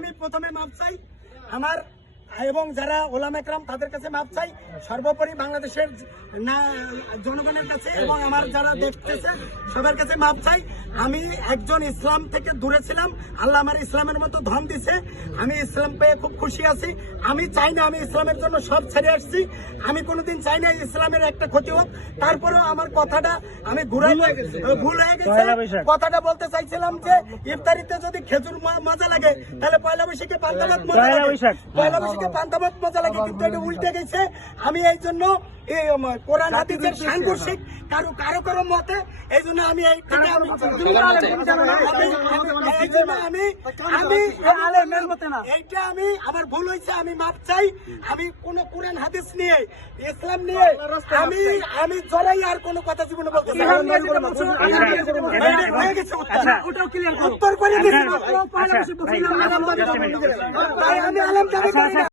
আমি প্রথমে মাপ চাই আমার এবং যারা ওলামা একরাম তাদের কাছে মাপ চাই, সর্বোপরি বাংলাদেশের জনগণের কাছে এবং আমার যারা দেখতেছে সবার কাছে মাপ চাই। আমি একজন ইসলাম থেকে দূরে ছিলাম, আল্লাহ আমার ইসলামের মতো ধন দিছে, আমি ইসলাম পেয়ে খুব খুশি আছি। আমি চাই না, আমি ইসলামের জন্য সব ছেড়ে আসছি, আমি কোনোদিন চাই না ইসলামের একটা ক্ষতি হোক। তারপরেও আমার কথাটা আমি ভুল হয়ে গেছে, কথাটা বলতে চাইছিলাম যে ইফতারিতে যদি খেজুর মজা লাগে তাহলে পয়লা বৈশাখে পান্তাভাত মজা লাগে, পয়লা বৈশাখে পান্তাভাত মজা লাগে, কিন্তু এটা উল্টে গেছে। আমি এই জন্য এই কোরআন হাদিসের সাংঘর্ষিক কারো মতে এই জন্য আমি এইটা আমি আমার ভুল হয়েছে, আমি মাপ চাই। আমি কোন কোরআন হাদিস নিয়ে ইসলাম নিয়ে আমি জড়াই আর কোনো কথা জীবনে বলতে চাই উত্তর করে আমি আলেম দাবি করি না।